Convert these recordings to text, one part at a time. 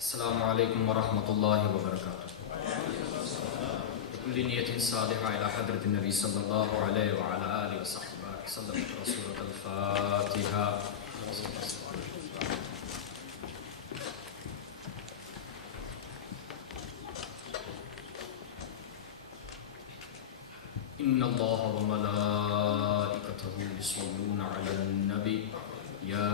السلام عليكم ورحمة الله وبركاته. بكل نية صالحة إلى حضرة النبي صلى الله عليه وعلى آله وصحبه وسلم. سورة الفاتحة. إن الله وملائكته يصلون على النبي يا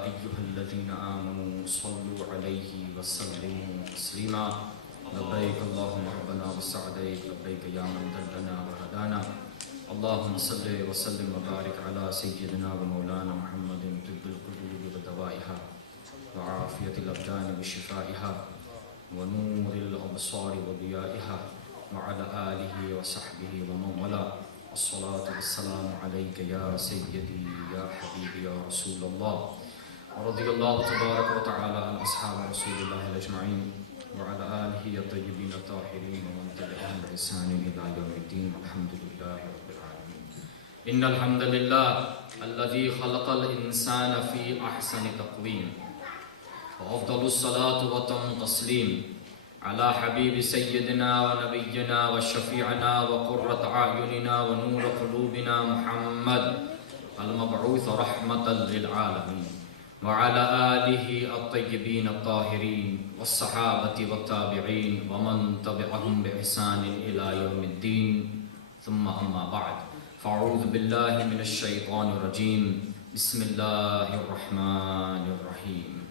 أيها الذين آمنوا صلوا عليه وسلموا تسليما. لبيك اللهم ربنا وسعديك لبيك يا من دلنا وهدانا. اللهم صل وسلم وبارك على سيدنا ومولانا محمد طب القلوب ودوائها وعافية الأبدان وشفائها ونور الأبصار وضيائها وعلى آله وصحبه ومن والاه. الصلاة والسلام عليك يا سيدي يا حبيبي يا رسول الله. ورضي الله تبارك وتعالى عن أصحاب رسول الله أجمعين وعلى آله الطيبين الطاهرين ومن تبعهم بإحسان إلى يوم الدين. الحمد لله رب العالمين. إن الحمد لله الذي خلق الإنسان في أحسن تقويم، وأفضل الصلاة وتم تسليم على حبيب سيدنا ونبينا وشفيعنا وقرة أعيننا ونور قلوبنا محمد المبعوث رحمة للعالمين وعلى آله الطيبين الطاهرين والصحابة والتابعين ومن تبعهم بإحسان إلى يوم الدين. ثم أما بعد، فأعوذ بالله من الشيطان الرجيم. بسم الله الرحمن الرحيم.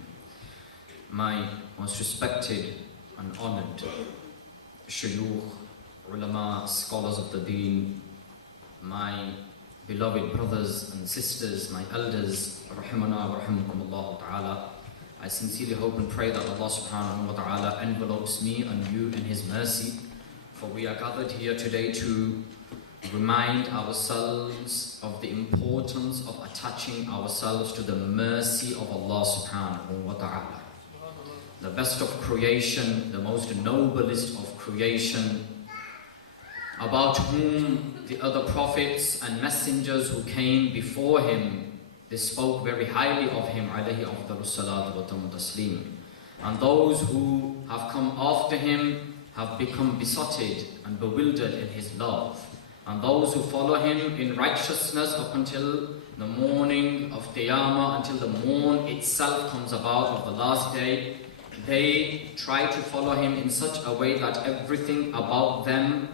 My most respected and honored shuyukh, ulama, scholars of the deen, my beloved brothers and sisters, my elders, rahimana wa rahimakumullah ta'ala, I sincerely hope and pray that Allah subhanahu wa ta'ala envelopes me and you in His mercy, for we are gathered here today to remind ourselves of the importance of attaching ourselves to the mercy of Allah subhanahu wa ta'ala. The best of creation, the most noblest of creation, about whom the other prophets and messengers who came before him, they spoke very highly of him, alayhi afdalus salatu wa tamu taslim. And those who have come after him have become besotted and bewildered in his love. And those who follow him in righteousness up until the morning of Qiyamah, until the morn itself comes about of the last day, they try to follow him in such a way that everything about them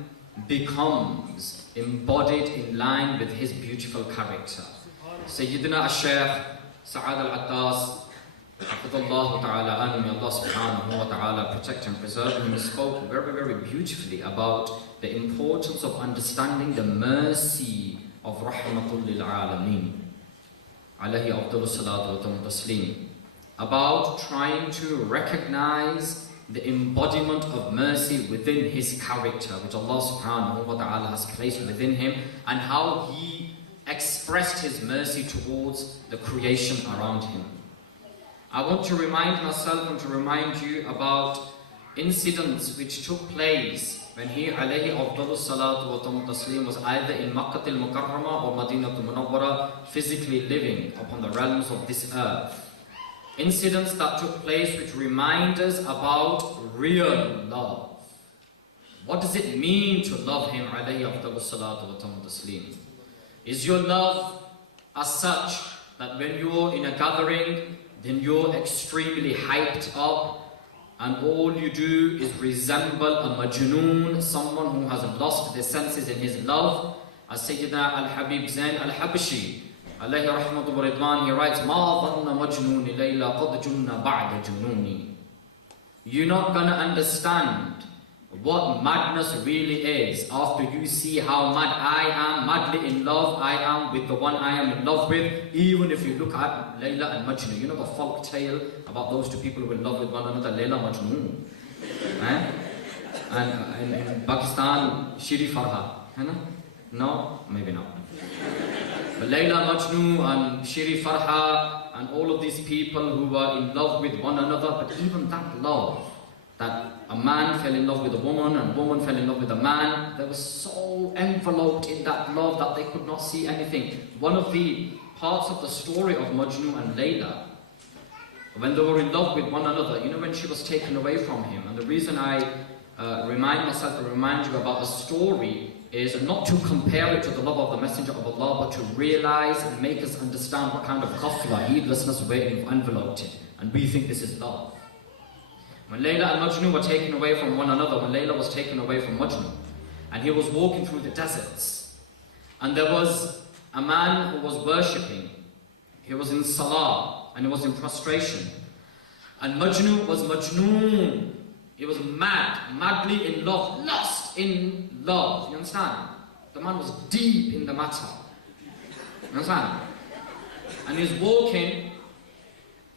becomes embodied in line with his beautiful character. Sayyidina al-Shaykh Sa'ad al-Attas, Hafidhullah ta'ala anhu, may Allah subhanahu wa ta'ala protect and preserve him, spoke very, very beautifully about the importance of understanding the mercy of Rahmatul lil Alameen, alayhi afdalu salatu wa tamu taslim, about trying to recognize the embodiment of mercy within his character, which Allah subhanahu wa ta'ala has placed within him, and how he expressed his mercy towards the creation around him. I want to remind myself and to remind you about incidents which took place when he alayhi afdalu salatu wa tamu taslim was either in Makkah al-Mukarramah or Madinatul Munawwara, physically living upon the realms of this earth. Incidents that took place which remind us about real love. What does it mean to love him, alayhi afdalu salatu wa tamu taslim? Is your love as such that when you're in a gathering, then you're extremely hyped up and all you do is resemble a majnoon, someone who has lost their senses in his love? As Sayyidina al-Habib Zain al-Habashi, alayhi rahmatu wa ridwan, he writes, مَا ظَنَّ مَجْنُونِ لَيْلَا قَدْ جُنَّ بَعْدَ جُنُونِ. You're not going to understand what madness really is after you see how mad I am, madly in love I am with the one I am in love with. Even if you look at Layla and Majnun, you know the folk tale about those two people who are in love with one another, Layla Majnun. And in Pakistan, Shiri Farha. No? Maybe not. But Layla Majnun and Shiri Farha and all of these people who were in love with one another, but even that love, that a man fell in love with a woman and a woman fell in love with a man, they were so enveloped in that love that they could not see anything. One of the parts of the story of Majnun and Layla when they were in love with one another, you know, when she was taken away from him. And the reason I remind myself and remind you about the story is not to compare it to the love of the Messenger of Allah, but to realize and make us understand what kind of ghafla, heedlessness we've enveloped it. And we think this is love. When Layla and Majnun were taken away from one another, when Layla was taken away from Majnun, and he was walking through the deserts, and there was a man who was worshipping. He was in salah, and he was in prostration. And Majnun was Majnun. He was mad, madly in love, lost in love. You understand? The man was deep in the matter. You understand? And he's walking,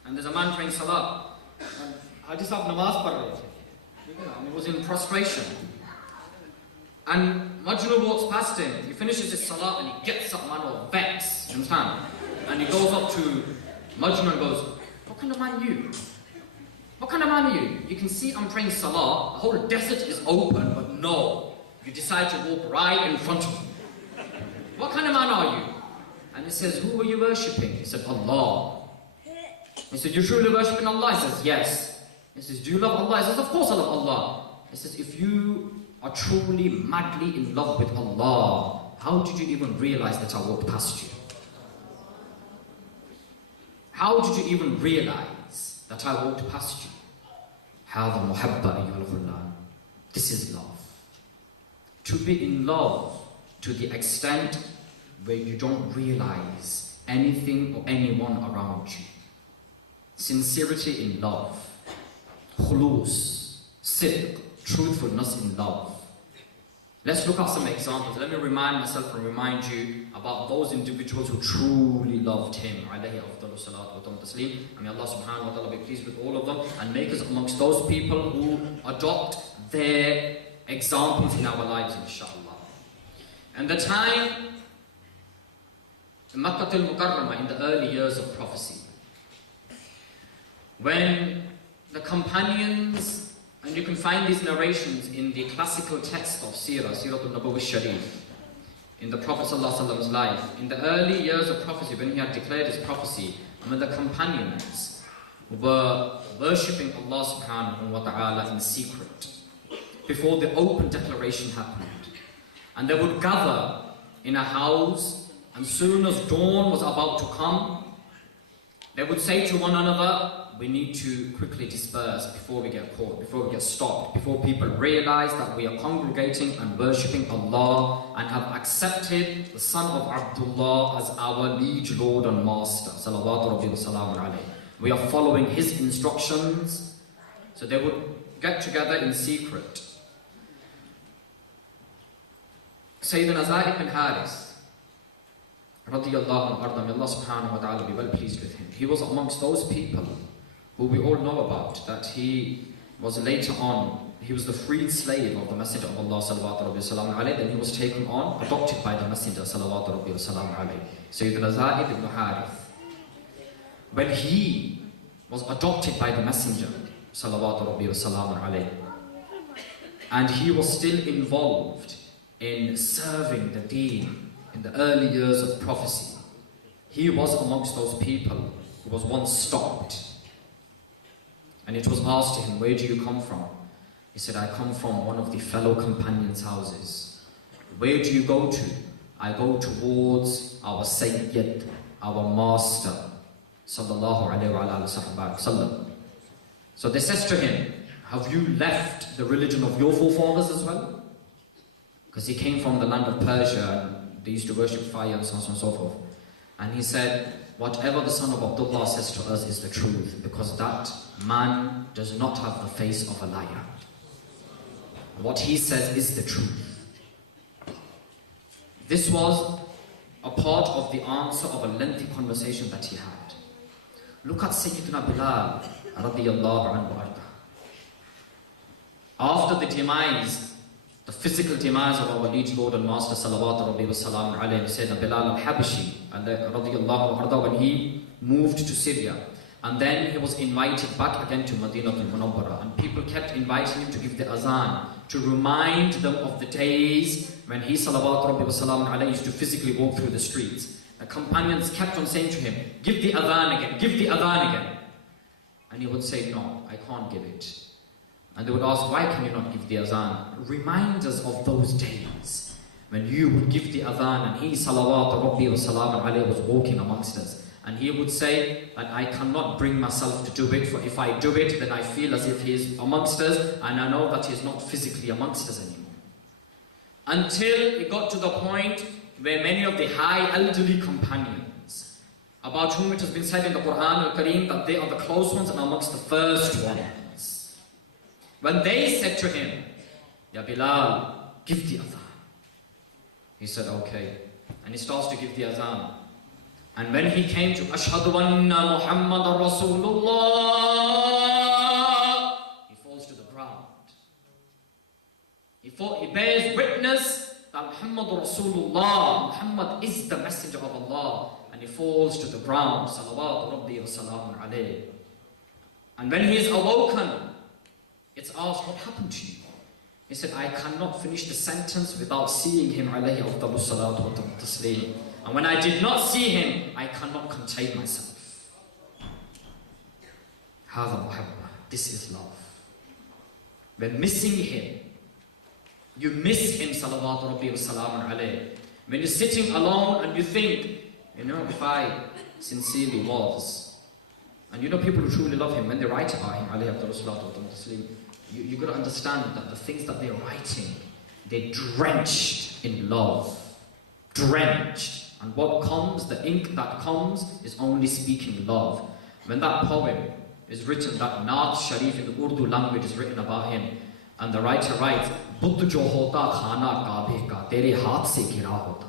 and there's a man praying salah. And he was in prostration. And Majnun walks past him. He finishes his salah and he gets up, man, or vexed. You understand? And he goes up to Majnun and goes, "What kind of man are you? What kind of man are you? You can see I'm praying salah, the whole desert is open, but no, you decide to walk right in front of me. What kind of man are you?" And he says, "Who were you worshipping?" He said, "Allah." He said, "You truly worshipping Allah?" He says, "Yes." He says, "Do you love Allah?" He says, "Of course I love Allah." He says, "If you are truly madly in love with Allah, how did you even realize that I walked past you? How did you even realize that I walked past you?" هذا محبة أيها الغلام. This is love. To be in love to the extent where you don't realize anything or anyone around you. Sincerity in love. Khulus, sidq, truthfulness in love. Let's look at some examples. Let me remind myself and remind you about those individuals who truly loved him. Alayhi afdalu salatu wa taslim. And may Allah subhanahu wa ta'ala be pleased with all of them and make us amongst those people who adopt their examples in our lives, inshallah. And the time in Makkah al-Mukarramah, in the early years of prophecy, when the companions, and you can find these narrations in the classical text of Siratul Nabawi Sharif, in the Prophet ﷺ's life. In the early years of prophecy, when he had declared his prophecy, when the companions were worshipping Allah subhanahu wa ta'ala in secret, before the open declaration happened. And they would gather in a house, and soon as dawn was about to come, they would say to one another, "We need to quickly disperse before we get caught, before we get stopped, before people realize that we are congregating and worshipping Allah and have accepted the son of Abdullah as our liege lord and master. Salawatu Rabbi wa salamun alayhi. We are following his instructions." So they would get together in secret. Sayyidina Zayd ibn Haris, radiyallahu anhu, may Allah subhanahu wa ta'ala be well pleased with him. He was amongst those people who we all know about, that he was later on, he was the freed slave of the Messenger of Allah sallallahu alayhi wa sallam alayhi, then he was taken on, adopted by the Messenger sallallahu alayhi wa sallam alayhi. Sayyidina Zayd ibn Harith. When he was adopted by the Messenger sallallahu alayhi wa sallam alayhi, and he was still involved in serving the deen in the early years of prophecy, he was amongst those people who was once stopped. And it was asked to him, "Where do you come from?" He said, "I come from one of the fellow companions' houses." "Where do you go to?" "I go towards our Sayyid, our master, sallallahu alayhi wa sallam." So they said to him, "Have you left the religion of your forefathers as well?" Because he came from the land of Persia, and they used to worship fire and so on and so forth. And he said, "Whatever the son of Abdullah says to us is the truth, because that man does not have the face of a liar. What he says is the truth." This was a part of the answer of a lengthy conversation that he had. Look at Sayyidina Bilal radiyallahu anhu arda. After the demise, the physical demise of our liege lord and master salawatu rabbi wa salam alayhi, Sayyidina Bilal al-Habashi radiyallahu anhu, when he moved to Syria, and then he was invited back again to Medina al-Munawwara, and people kept inviting him to give the azan, to remind them of the days when he salawatu rabbi wa salam alayhi used to physically walk through the streets. The companions kept on saying to him, "Give the adhan again, give the adhan again." And he would say, no, I can't give it. And they would ask, why can you not give the adhan? Remind us of those days when you would give the adhan and he, salawatu rabbi wa salamun alayhi, was walking amongst us. And he would say that I cannot bring myself to do it, for if I do it, then I feel as if he is amongst us, and I know that he is not physically amongst us anymore. Until it got to the point where many of the high elderly companions, about whom it has been said in the Quran al-Kareem that they are the close ones and amongst the first ones, when they said to him, Ya Bilal, give the adhan. He said, okay. And he starts to give the adhan. And when he came to Ashhadu anna Muhammadan Rasulullah, he falls to the ground. He bears witness that Muhammad Rasulullah, Muhammad is the messenger of Allah, and he falls to the ground. Salawatu rabbi wa salamun alayhi. And when he is awoken, it's asked, what happened to you? He said, I cannot finish the sentence without seeing him, alayhi afdalu salatu wa taslim. And when I did not see him, I cannot contain myself. Hada muhabba. This is love. When missing him, you miss him, salawatu rabbi wa salamun alayhi. When you're sitting alone and you think, if I sincerely was, and people who truly love him, when they write about him, alayhi afdalu salatu wa taslim, you got to understand that the things that they're writing, they're drenched in love. Drenched. And what comes, the ink that comes, is only speaking love. When that poem is written, that Naat Sharif in the Urdu language is written about him, and the writer writes, Buddh jo hota khana Kabe ka, tere haath se ghira hota.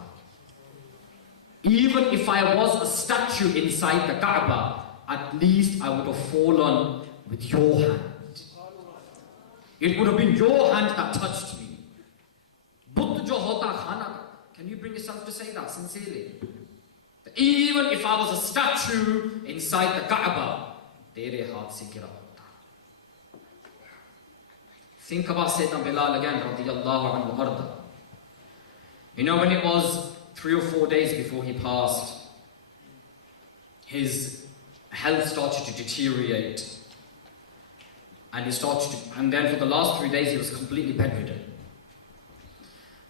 Even if I was a statue inside the Kaaba, at least I would have fallen with your hand. It would have been your hand that touched me. Buddh jo hota khana. Can you bring yourself to say that sincerely? Even if I was a statue inside the Kaaba, tere haath se ghira hota. Think about Sayyidina Bilal again, radiyallahu anhu arda. When it was 3 or 4 days before he passed, his health started to deteriorate. And then for the last 3 days he was completely bedridden.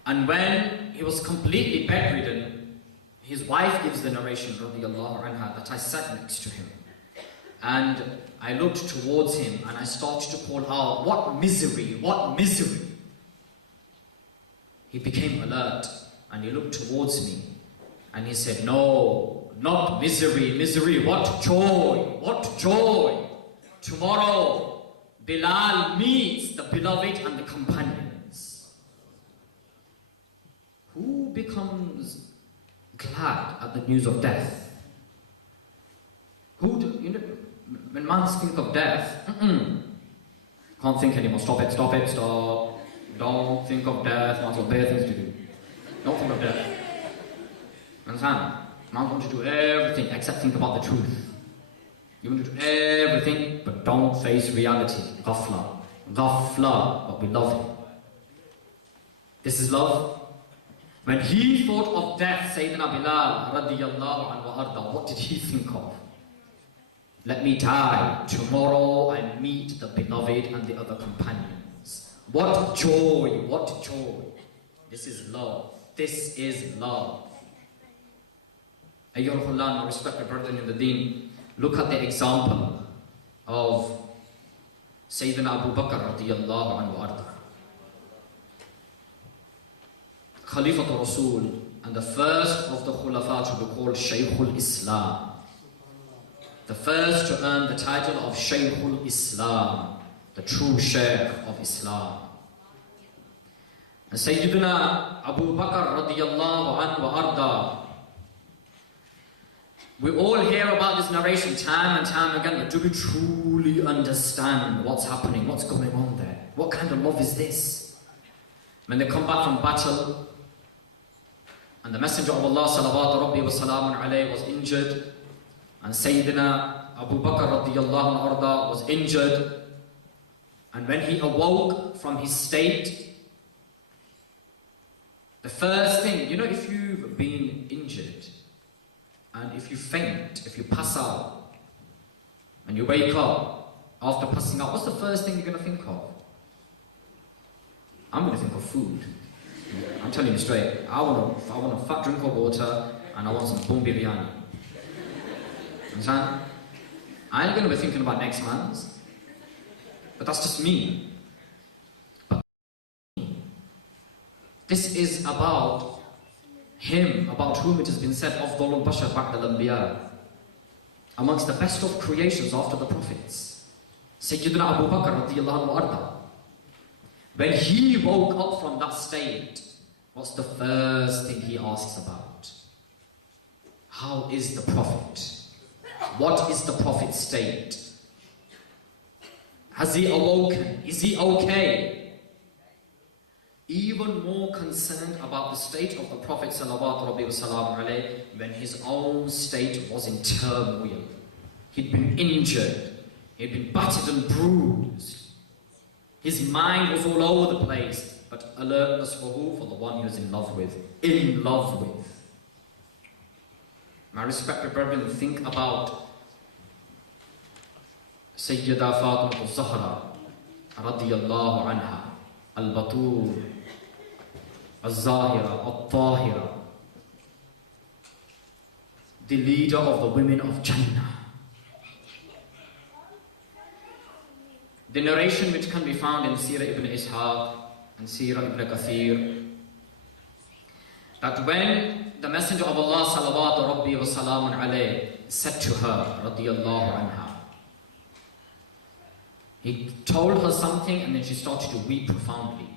And when he was completely bedridden, his wife gives the narration, radiyallahu anha, that I sat next to him. And I looked towards him and I started to call out, what misery, what misery. He became alert and he looked towards me and he said, no, not misery, misery, what joy, what joy. Tomorrow, Bilal meets the beloved and the companions. Who becomes glad at the news of death? When man think of death, can't think anymore. Stop. Don't think of death. Man's got better things to do. Don't think of death. Understand? Man wants to do everything except think about the truth. You want to do everything, but don't face reality. Ghafla, but we love him. This is love. When he thought of death, Sayyidina Bilal radiyallahu anhu arda, what did he think of? Let me die. Tomorrow I meet the beloved and the other companions. What joy, what joy. This is love. This is love. Ayyuhullah, my respected brethren in the deen, look at the example of Sayyidina Abu Bakr radiyallahu anhu arda. Khalifatul Rasul, and the first of the Khulafa to be called Shaykhul Islam. The first to earn the title of Shaykhul Islam, the true Shaykh of Islam. And Sayyidina Abu Bakr radiyallahu anhu arda. We all hear about this narration time and time again, but do we truly understand what's happening, what's going on there? What kind of love is this? When they come back from battle, and the Messenger of Allah salawatu rabbi wa salamun alayhi was injured, and Sayyidina Abu Bakr radiyallahu anhu was injured, and when he awoke from his state, the first thing, if you've been injured, and if you faint, if you pass out, and you wake up, after passing out, what's the first thing you're going to think of? I'm going to think of food. I'm telling you straight. I want a fat drink of water and I want some boom biryani. Understand? I ain't going to be thinking about next man's. But that's just me. But this is about him, about whom it has been said, Afdalul Bashar Ba'da al-Anbiya, amongst the best of creations after the prophets. Sayyidina Abu Bakr radiyallahu anhu arda. When he woke up from that state, what's the first thing he asks about? How is the Prophet? What is the Prophet's state? Has he awoken? Is he okay? Even more concerned about the state of the Prophet sallallahu alaihi wasallam when his own state was in turmoil. He'd been injured. He'd been battered and bruised. His mind was all over the place. But alertness for who? For the one he was in love with. In love with. My respected brethren, think about Sayyida Fatima al-Zahra radiyallahu anha, al-Batul, al-Zahira, al-Tahira, the leader of the women of Jannah. The narration which can be found in Sirah ibn Ishaq and Sirah ibn Kathir, that when the Messenger of Allah salawatu rabbi wa salamun alayhi said to her radiyallahu anha, he told her something and then she started to weep profoundly.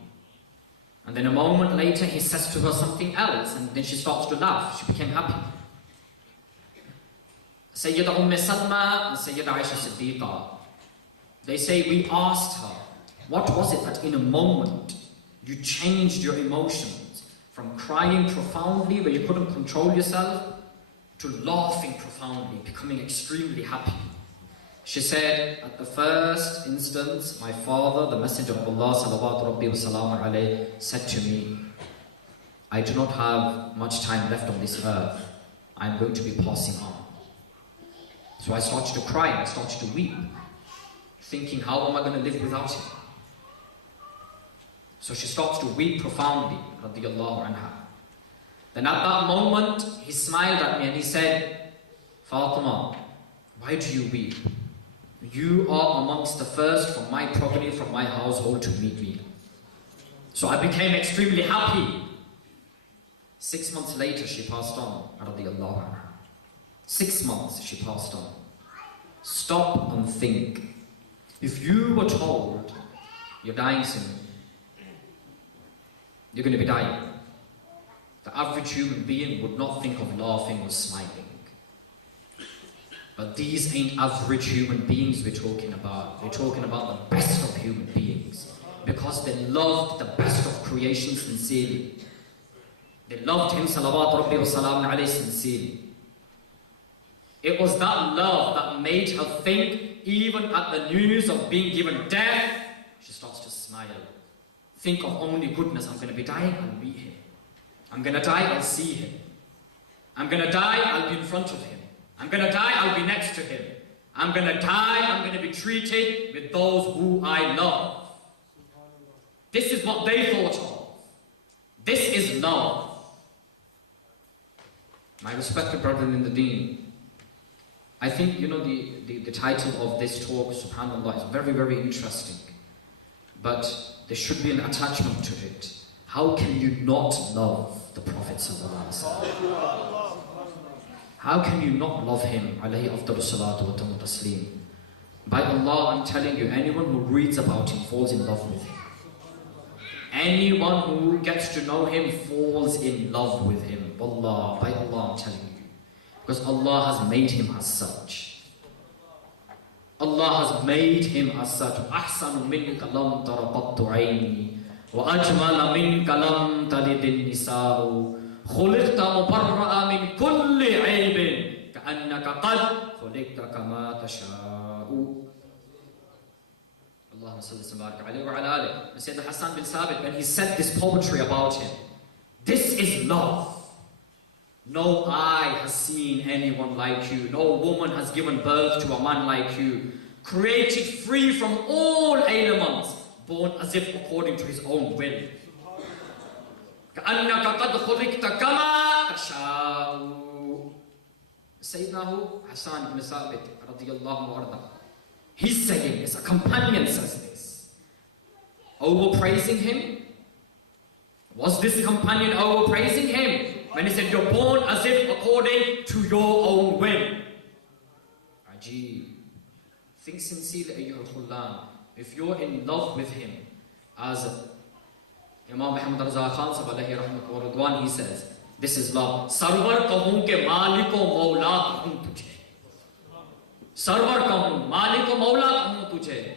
And then a moment later he says to her something else and then she starts to laugh. She became happy. Sayyida Salma and Sayyida Aisha Siddiqa, they say we asked her, what was it that in a moment you changed your emotions from crying profoundly where you couldn't control yourself to laughing profoundly, becoming extremely happy? She said, at the first instance, my father, the Messenger of Allah salawatu rabbi wa salamu alayhi, said to me, I do not have much time left on this earth. I am going to be passing on. So I started to cry, I started to weep, thinking, how am I going to live without him? So she starts to weep profoundly, radiyallahu anha. Then at that moment, he smiled at me and he said, Fatima, why do you weep? You are amongst the first from my progeny, from my household to meet me. So I became extremely happy. 6 months later, she passed on, radiyallahu anha. 6 months, she passed on. Stop and think. If you were told, you're dying soon, you're going to be dying, the average human being would not think of laughing or smiling. But these ain't average human beings we're talking about. We're talking about the best of human beings. Because they loved the best of creation sincerely. They loved him, salawatu rabbi wa salam alayhi, sincerely. It was that love that made her think, even at the news of being given death, she starts to smile. Think of only goodness. I'm going to be dying, I'll meet him. I'm going to die, I'll see him. I'm going to die, I'll be in front of him. I'm going to die, I'll be next to him. I'm going to die, I'm going to be treated with those who I love. This is what they thought of. This is love. My respected brethren in the deen, I think, you know, the title of this talk, subhanAllah, is very, very interesting. But there should be an attachment to it. How can you not love the Prophet sallallahu alaihi wasallam? How can you not love him? Alayhi afdalu salatu wa tamu taslim. By Allah, I'm telling you, anyone who reads about him falls in love with him. Anyone who gets to know him falls in love with him. Wallah, by Allah, I'm telling you. Because Allah has made him as such. Allah has made him as such. أحسن منك لم تر قط عيني وأجمل منك لم تلد النساء خلقت مبرأ من كل عيب كأنك قد خلقت كما تشاء. Allahumma salli wa barik alayhi wa ala alihi. And Sayyidina Hassan bin Sabit, when he said this poetry about him, this is love. No eye has seen anyone like you. No woman has given birth to a man like you. created free from all ailments, born as if according to his own will. كأنك قد خلقت كما تشاء. Sayyidina Hassan ibn Thabit radiyallahu anhu, he's saying this, a companion says this. Overpraising him? Was this companion overpraising him when he said, you're born as if according to your own will? Ajib. Think sincerely, ayyuhal khullan. If you're in love with him, as Imam Muhammad Raza Khan sahab alayhi rahmat wa ridwan, he says, this is love. Sarwar kahun ke maliko maula kahun tujhe. Sarwar kahun maliko maula kahun tujhe.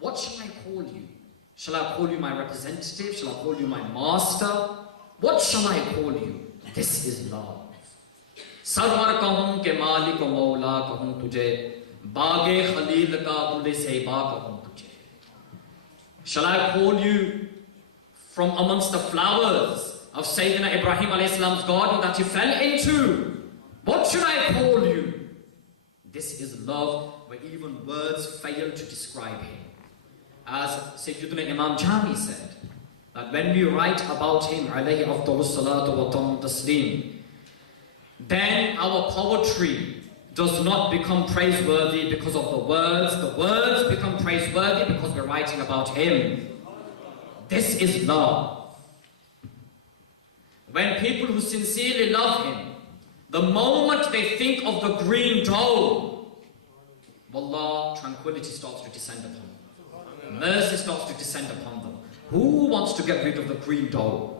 What shall I call you? Shall I call you my representative? Shall I call you my master? What shall I call you? This is love. Sarwar kahun ke malik o maula kahun tujhe, baage khalil ka gule seba kahun tujhe. Shall I call you from amongst the flowers of Sayyidina Ibrahim alayhi salam's garden that you fell into? What should I call you? This is love where even words fail to describe him. As Sayyidina Imam Jami said, that when we write about him, alayhi afdalus salatu wa tamu taslim, then our poetry does not become praiseworthy because of the words become praiseworthy because we're writing about him. This is love. When people who sincerely love him, the moment they think of the green dome, wallah, tranquility starts to descend upon them. Mercy starts to descend upon them. Who wants to get rid of the green dome?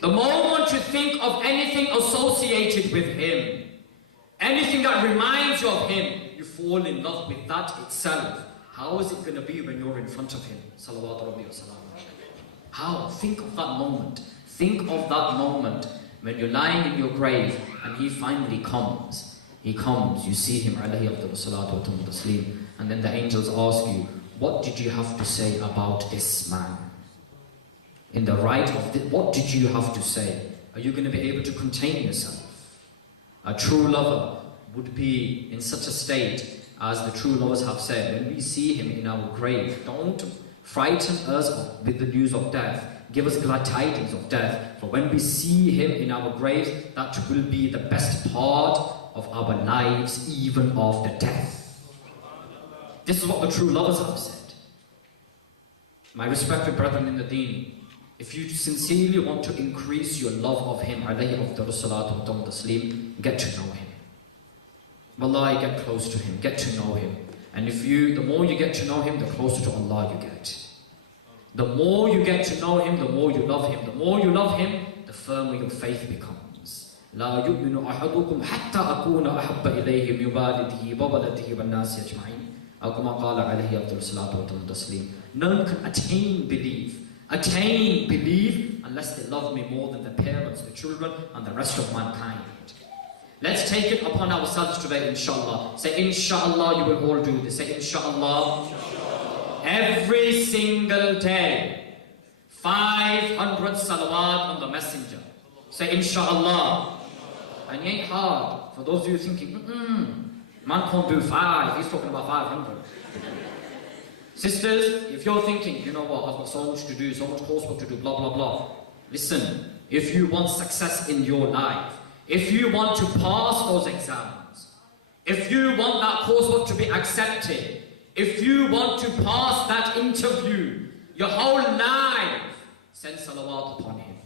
The moment you think of anything associated with him, anything that reminds you of him, you fall in love with that itself. How is it going to be when you're in front of him? Salawatu Rabbi wa salam. How? Think of that moment. Think of that moment when you're lying in your grave and he finally comes. He comes, you see him, alayhi afdalu salatu wa tamu taslim. And then the angels ask you, what did you have to say about this man? In the right of this, what did you have to say? Are you going to be able to contain yourself? A true lover would be in such a state, as the true lovers have said, when we see him in our grave, don't frighten us with the news of death. Give us glad tidings of death. For when we see him in our graves, that will be the best part of our lives, even after death. This is what the true lovers have said. My respected brethren in the deen, if you sincerely want to increase your love of him, alayhi afdalu salatu wa tamu taslim, get to know him. Wallahi, get close to him, get to know him. And the more you get to know him, the closer to Allah you get. The more you get to know him, the more you love him. The more you love him, the firmer your faith becomes. لا يؤمن أحدكم حتى أكون أحب إليه من والده وولده والناس أجمعين. أو كما قال عليه أفضل الصلاة والتسليم. None can attain belief unless they love me more than the parents, the children, and the rest of mankind. Let's take it upon ourselves today, inshallah. Say, inshallah, you will all do this. Say, inshallah. Every single day, 500 salawat on the messenger. Say, inshallah. And it ain't hard. For those of you thinking, man can't do 5, he's talking about 500. Sisters, if you're thinking, you know what, I've got so much to do, so much coursework to do, blah, blah, blah. Listen, if you want success in your life, if you want to pass those exams, if you want that coursework to be accepted, if you want to pass that interview, your whole life, send salawat upon him.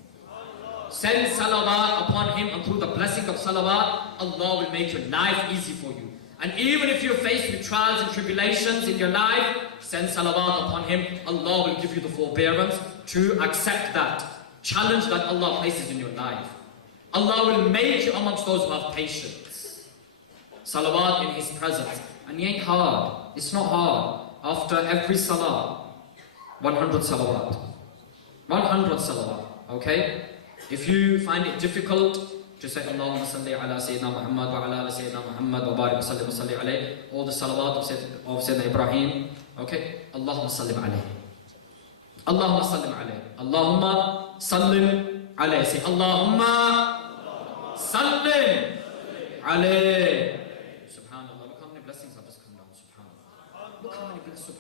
Send salawat upon him, and through the blessing of salawat, Allah will make your life easy for you. And even if you're faced with trials and tribulations in your life, send salawat upon him. Allah will give you the forbearance to accept that challenge that Allah places in your life. Allah will make you amongst those who have patience. Salawat in his presence. And it ain't hard. It's not hard. After every salah, 100 salawat. 100 salawat. Okay? If you find it difficult, just say Allahumma salli ala Sayyidina Muhammad wa ala Sayyidina Muhammad wa barik wa salli alayhi. All the salawat of Sayyidina Ibrahim. Okay? Allahumma sallim alayhi. Allahumma sallim alayhi. Allahumma sallim alayhi. Say Allahumma sallim alayhi. Subhanallah. Look how many blessings I've just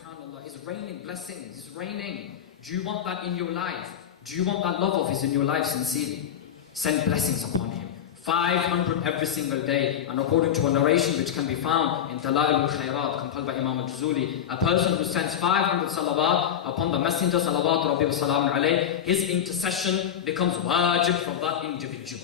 subhanAllah, is raining blessings, is raining. Do you want that in your life? Do you want that love of His in your life sincerely? Send blessings upon him. 500 every single day. And according to a narration which can be found in Dalail al-Khayrat, compiled by Imam al-Juzuli, a person who sends 500 salawat upon the Messenger, salawat rabbi wa salamun alayh, his intercession becomes wajib for that individual.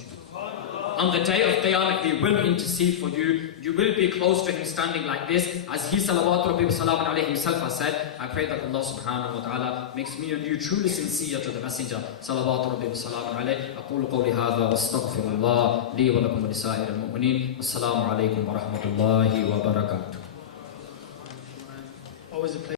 On the day of Qiyamah, he will intercede for you. You will be close to him standing like this. As he salawat rabbi wa salamun alayhi himself has said, I pray that Allah subhanahu wa ta'ala makes me and you truly sincere to the Messenger. Salawat rabbi wa salamun alayhi. أقول قولي هذا واستغفر الله لي ولكم ولسائر المؤمنين. السلام عليكم ورحمة الله وبركاته. Always a pleasure.